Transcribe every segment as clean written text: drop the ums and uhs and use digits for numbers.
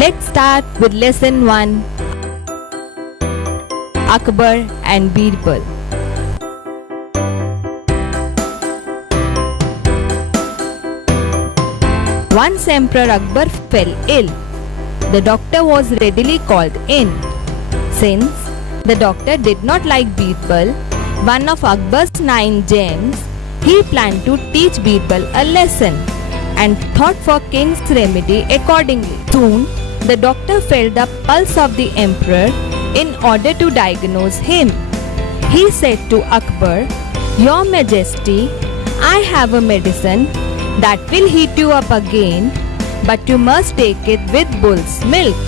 Let's start with lesson 1, Akbar and Birbal. Once Emperor Akbar fell ill. The doctor was readily called in. Since the doctor did not like Birbal, one of Akbar's 9 gems, he planned to teach Birbal a lesson and thought for king's remedy accordingly. Soon, the doctor felt the pulse of the emperor in order to diagnose him. He said to Akbar, "Your Majesty, I have a medicine that will heat you up again, but you must take it with bull's milk."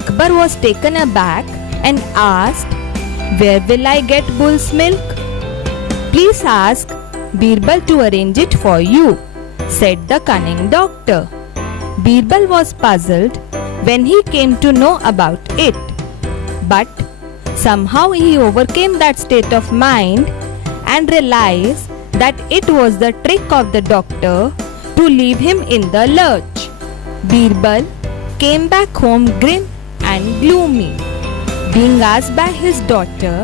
Akbar was taken aback and asked, "Where will I get bull's milk?" "Please ask Birbal to arrange it for you," said the cunning doctor. Birbal was puzzled when he came to know about it, but somehow he overcame that state of mind and realized that it was the trick of the doctor to leave him in the lurch. Birbal came back home grim and gloomy. Being asked by his daughter,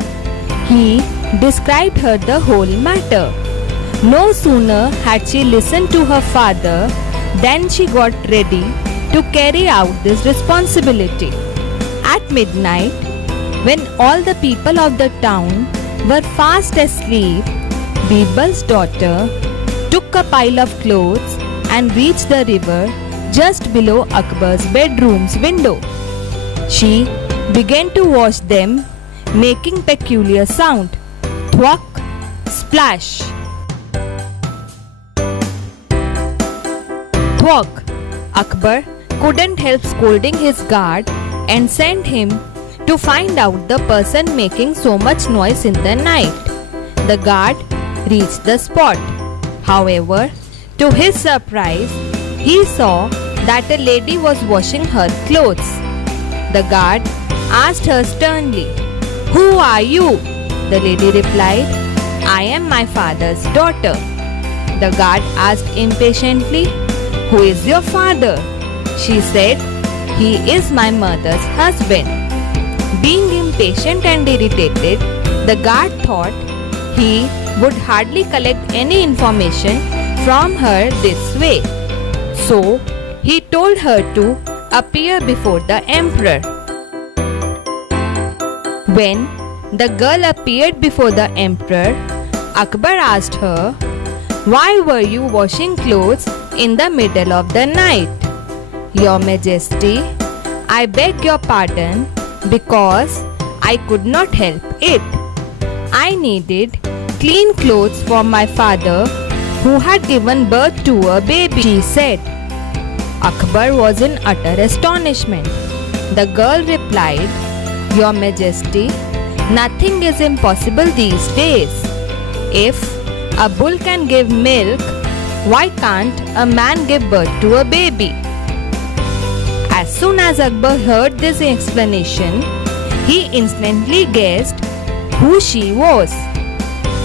he described her the whole matter. No sooner had she listened to her father than she got ready to carry out this responsibility. At midnight, when all the people of the town were fast asleep, Birbal's daughter took a pile of clothes and reached the river just below Akbar's bedroom's window. She began to wash them, making peculiar sound, thwack, splash. Thwack. Akbar couldn't help scolding his guard and sent him to find out the person making so much noise in the night. The guard reached the spot. However, to his surprise, he saw that a lady was washing her clothes. The guard asked her sternly, "Who are you?" The lady replied, "I am my father's daughter." The guard asked impatiently, "Who is your father?" She said, "He is my mother's husband." Being impatient and irritated, the guard thought he would hardly collect any information from her this way. So he told her to appear before the emperor. When the girl appeared before the emperor, Akbar asked her, "Why were you washing clothes in the middle of the night?" "Your Majesty, I beg your pardon because I could not help it. I needed clean clothes for my father who had given birth to a baby," she said. Akbar was in utter astonishment. The girl replied, "Your Majesty, nothing is impossible these days. If a bull can give milk, why can't a man give birth to a baby?" As soon as Akbar heard this explanation, he instantly guessed who she was.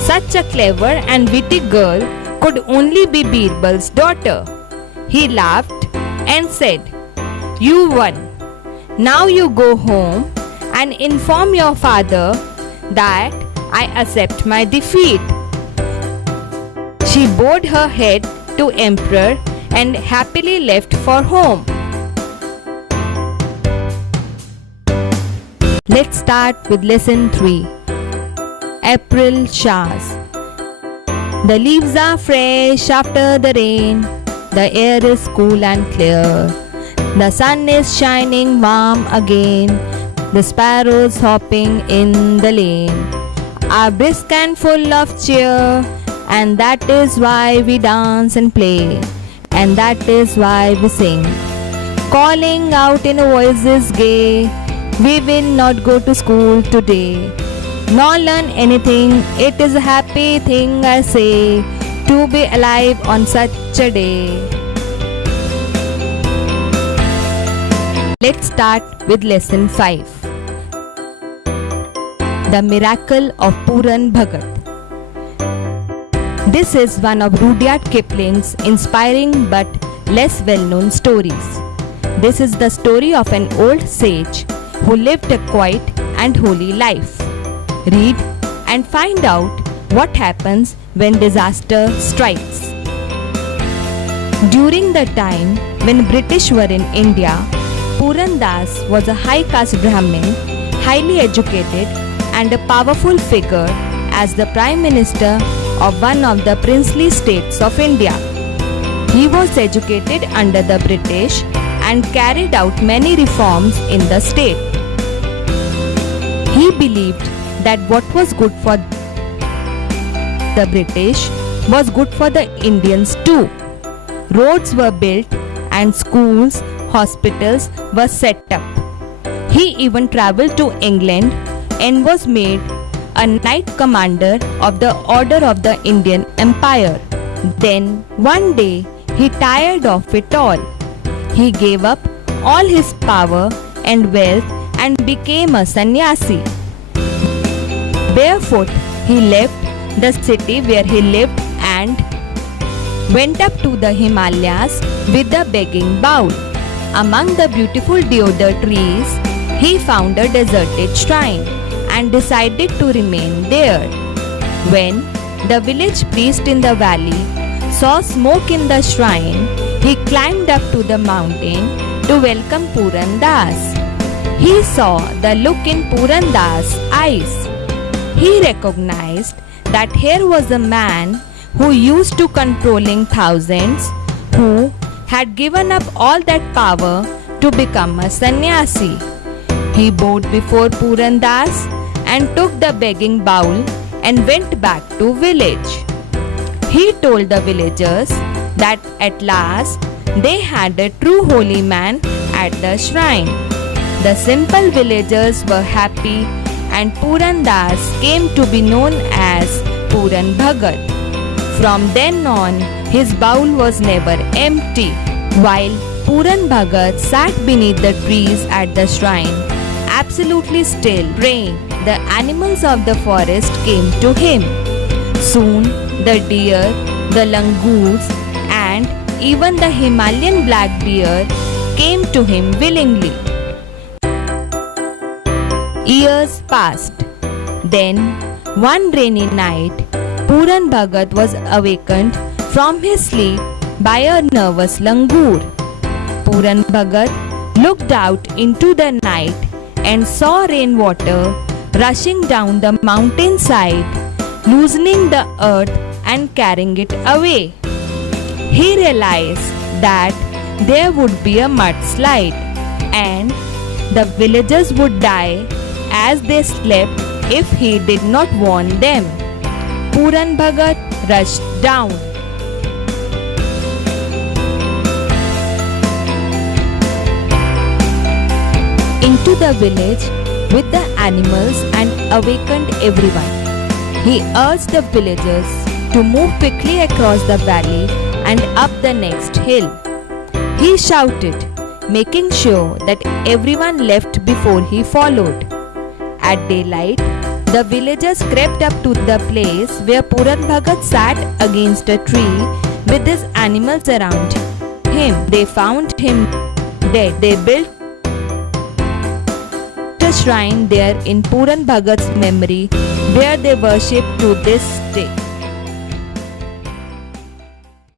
Such a clever and witty girl could only be Birbal's daughter. He laughed and said, "You won. Now you go home and inform your father that I accept my defeat." She bowed her head to emperor and happily left for home. Let's start with lesson 3, April showers. The leaves are fresh after the rain. The air is cool and clear. The sun is shining warm again. The sparrows hopping in the lane are brisk and full of cheer. And that is why we dance and play. And that is why we sing, calling out in voices gay, "We will not go to school today, nor learn anything. It is a happy thing, I say, to be alive on such a day." Let's start with lesson 5, The Miracle of Puran Bhagat. This is one of Rudyard Kipling's inspiring but less well-known stories. This is the story of an old sage who lived a quiet and holy life. Read and find out what happens when disaster strikes. During the time when British were in India, Puran Das was a high caste Brahmin, highly educated and a powerful figure as the Prime Minister of one of the princely states of India. He was educated under the British and carried out many reforms in the state. He believed that what was good for the British was good for the Indians too. Roads were built and schools, hospitals were set up. He even travelled to England and was made a Knight Commander of the Order of the Indian Empire. Then one day he tired of it all. He gave up all his power and wealth and became a sannyasi. Barefoot, he left the city where he lived and went up to the Himalayas with a begging bowl. Among the beautiful deodar trees, he found a deserted shrine and decided to remain there. When the village priest in the valley saw smoke in the shrine, he climbed up to the mountain to welcome Puran Das. He saw the look in Puran Das' eyes. He recognized that here was a man who used to controlling thousands, who had given up all that power to become a sannyasi. He bowed before Puran Das and took the begging bowl and went back to village. He told the villagers that at last they had a true holy man at the shrine. The simple villagers were happy and Puran Das came to be known as Puran Bhagat. From then on, his bowl was never empty. While Puran Bhagat sat beneath the trees at the shrine, absolutely still praying, the animals of the forest came to him. Soon, the deer, the langurs, and even the Himalayan black bear came to him willingly. Years passed. Then, one rainy night, Puran Bhagat was awakened from his sleep by a nervous langur. Puran Bhagat looked out into the night and saw rainwater rushing down the mountainside, loosening the earth and carrying it away. He realized that there would be a mudslide and the villagers would die as they slept if he did not warn them. Puran Bhagat rushed down. Into the village with the animals and awakened everyone. He urged the villagers to move quickly across the valley and up the next hill. He shouted, making sure that everyone left before he followed. At daylight, the villagers crept up to the place where Puran Bhagat sat against a tree with his animals around him. They found him dead. They built a shrine there in Puran Bhagat's memory where they worship to this day.